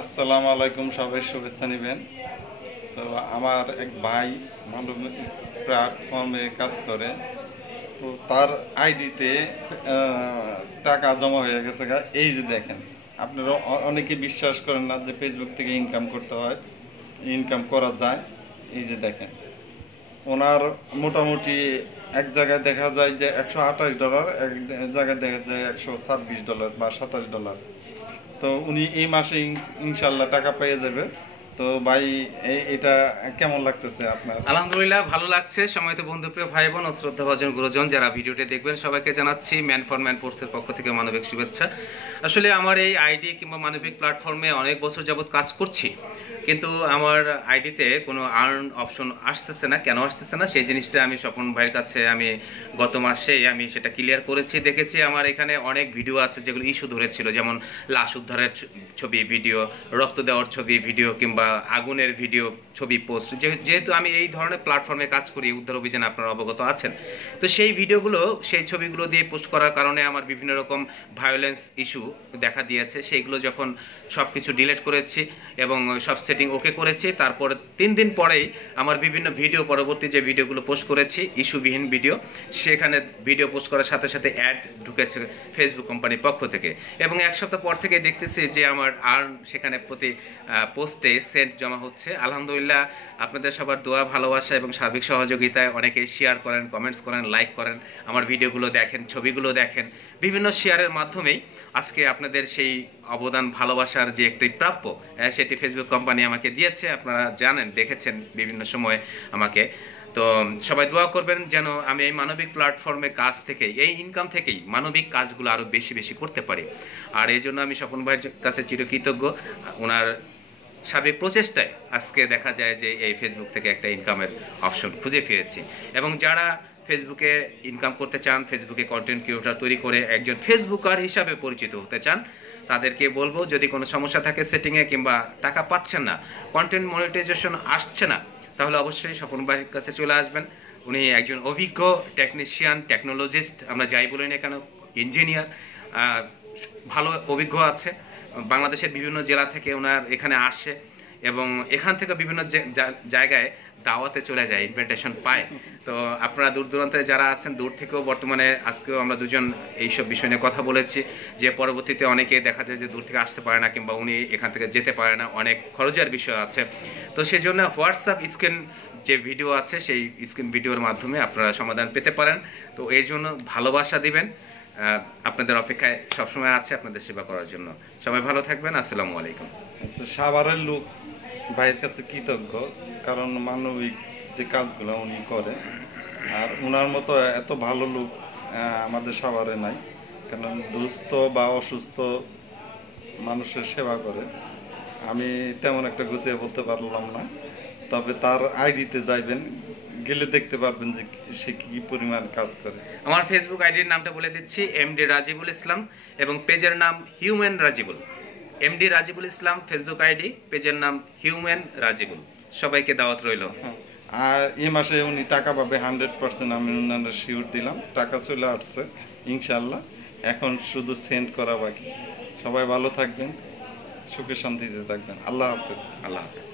আসসালামু আলাইকুম, সবাই শুভেচ্ছা নেবেন। তো আমার এক ভাই মানব প্ল্যাটফর্মে কাজ করে। তো তার আইডিতে টাকা জমা হয়ে গেছে এই যে দেখেন। আপনারা অনেকে বিশ্বাস করেন না যে ফেসবুক থেকে ইনকাম করতে হয়, ইনকাম করা যায়। এই যে দেখেন, ওনার মোটামুটি এক জায়গায় দেখা যায় যে $128, এক জায়গায় দেখা যায় $126 বা $27। তো উনি এই মাসে ইনশাল্লাহ টাকা পেয়ে যাবে। তো ভাই এটা কেমন লাগতেছে আপনার? আলহামদুলিল্লাহ ভালো লাগছে। সময়ত বন্ধুপ্রিয় ভাই বোন ও শ্রদ্ধাভাজন গুরুজন যারা ভিডিওটি দেখবেন, সবাইকে জানাচ্ছি ম্যান ফর ম্যান ফোর্সের পক্ষ থেকে মানবিক শুভেচ্ছা। আসলে আমার এই আইডি কিংবা মানবিক প্ল্যাটফর্মে অনেক বছর যাবৎ কাজ করছি, কিন্তু আমার আইডিতে কোনো আর্ন অপশন আসতেছে না। কেন আসতেছে না সেই জিনিসটা আমি স্বপন ভাইয়ের কাছে আমি গত মাসেই আমি সেটা ক্লিয়ার করেছি। দেখেছি আমার এখানে অনেক ভিডিও আছে যেগুলো ইস্যু ধরেছিল, যেমন লাশ উদ্ধারের ছবি ভিডিও, রক্ত দেওয়ার ছবি ভিডিও কিংবা আগুনের ভিডিও ছবি পোস্ট। যেহেতু আমি এই ধরনের প্ল্যাটফর্মে কাজ করি, উদ্ধার অভিযানে আপনারা অবগত আছেন, তো সেই ভিডিওগুলো সেই ছবিগুলো দিয়ে পোস্ট করার কারণে আমার বিভিন্ন রকম ভায়োলেন্স ইস্যু দেখা দিয়েছে। সেইগুলো যখন সব কিছু ডিলিট করেছি এবং সব সেটিং ওকে করেছি, তারপর 3 দিন পরেই আমার বিভিন্ন ভিডিও, পরবর্তী যে ভিডিওগুলো পোস্ট করেছি ইস্যুবিহীন ভিডিও, সেখানে ভিডিও পোস্ট করার সাথে সাথে অ্যাড ঢুকেছে ফেসবুক কোম্পানির পক্ষ থেকে। এবং এক সপ্তাহ পর থেকে দেখতেছি যে আমার আর্ন সেখানে প্রতি পোস্টে সেন্ট জমা হচ্ছে। আলহামদুলিল্লাহ, আপনাদের সবার দোয়া, ভালোবাসা এবং সার্বিক সহযোগিতায় অনেকেই শেয়ার করেন, কমেন্টস করেন, লাইক করেন, আমার ভিডিওগুলো দেখেন, ছবিগুলো দেখেন। বিভিন্ন শেয়ারের মাধ্যমেই আজকে আপনাদের সেই অবদান, ভালোবাসার যে একটি প্রাপ্য, সেটি ফেসবুক কোম্পানি আমাকে দিয়েছে। আপনারা জানেন, দেখেছেন বিভিন্ন সময় আমাকে। তো সবাই দোয়া করবেন যেন আমি এই মানবিক প্ল্যাটফর্মে কাজ থেকেই, এই ইনকাম থেকেই মানবিক কাজগুলো আরও বেশি বেশি করতে পারি। আর এই জন্য আমি স্বপন ভাইয়ের কাছে চিরকৃতজ্ঞ। ওনার সার্বিক প্রচেষ্টায় আজকে দেখা যায় যে এই ফেসবুক থেকে একটা ইনকামের অপশন খুঁজে পেয়েছি। এবং যারা ফেসবুকে ইনকাম করতে চান, ফেসবুকে কন্টেন্ট ক্রিয়েটর তৈরি করে একজন ফেসবুকার হিসাবে পরিচিত হতে চান, তাদেরকে বলবো যদি কোনো সমস্যা থাকে সেটিংয়ে কিংবা টাকা পাচ্ছেন না, কন্টেন্ট মনিটাইজেশন আসছে না, তাহলে অবশ্যই স্বপন ভাইয়ের কাছে চলে আসবেন। উনি একজন অভিজ্ঞ টেকনিশিয়ান, টেকনোলজিস্ট, আমরা যাই বলি না কেন, ইঞ্জিনিয়ার, ভালো অভিজ্ঞ আছে। বাংলাদেশের বিভিন্ন জেলা থেকে ওনার এখানে আসে এবং এখান থেকে বিভিন্ন জায়গায় দাওয়াতে চলে যায়, ইনভিটেশন পায়। তো আপনারা দূর দূরান্তে যারা আছেন, দূর থেকেও বর্তমানে আজকেও আমরা দুজন এইসব বিষয় নিয়ে কথা বলেছি, যে পরবর্তীতে অনেকে দেখা যায় যে দূর থেকে আসতে পারে না কিংবা উনি এখান থেকে যেতে পারে না, অনেক খরচের বিষয় আছে। তো সেই জন্য হোয়াটসঅ্যাপ স্ক্রিন যে ভিডিও আছে, সেই স্ক্রিন ভিডিওর মাধ্যমে আপনারা সমাধান পেতে পারেন। তো এর জন্য ভালোবাসা দিবেন। আপনাদের অপেক্ষায় সবসময় আছে আপনাদের সেবা করার জন্য। সবাই ভালো থাকবেন। আসসালামু আলাইকুম। আচ্ছা, সাভারের লোক ভাইয়ের কাছে কৃতজ্ঞ, কারণ মানবিক যে কাজগুলো উনি করে, আর ওনার মতো এত ভালো লোক আমাদের সাভারে নাই। কারণ দুস্থ বা অসুস্থ মানুষের সেবা করে। আমি তেমন একটা গুছিয়ে বলতে পারলাম না, তবে তার আইডিতে যাইবেন, গেলে দেখতে পারবেন যে সে কি পরিমাণ কাজ করে। আমার ফেসবুক আইডির নামটা বলে দিচ্ছি, এমডি রাজিবুল ইসলাম, এবং পেজের নাম হিউম্যান রাজিবুল। এমডি রাজিবুল ইসলাম ফেসবুক আইডি, পেজের নাম হিউম্যান রাজিবুল। সবাইকে দাওয়াত রইল। আর এই মাসে উনি টাকা পাবে 100%, আমি ওনার শিওর দিলাম। টাকা চলে আসছে ইনশাল্লাহ, এখন শুধু সেন্ড করা বাকি। সবাই ভালো থাকবেন, সুখে শান্তিতে থাকবেন। আল্লাহ হাফেজ। আল্লাহ হাফেজ।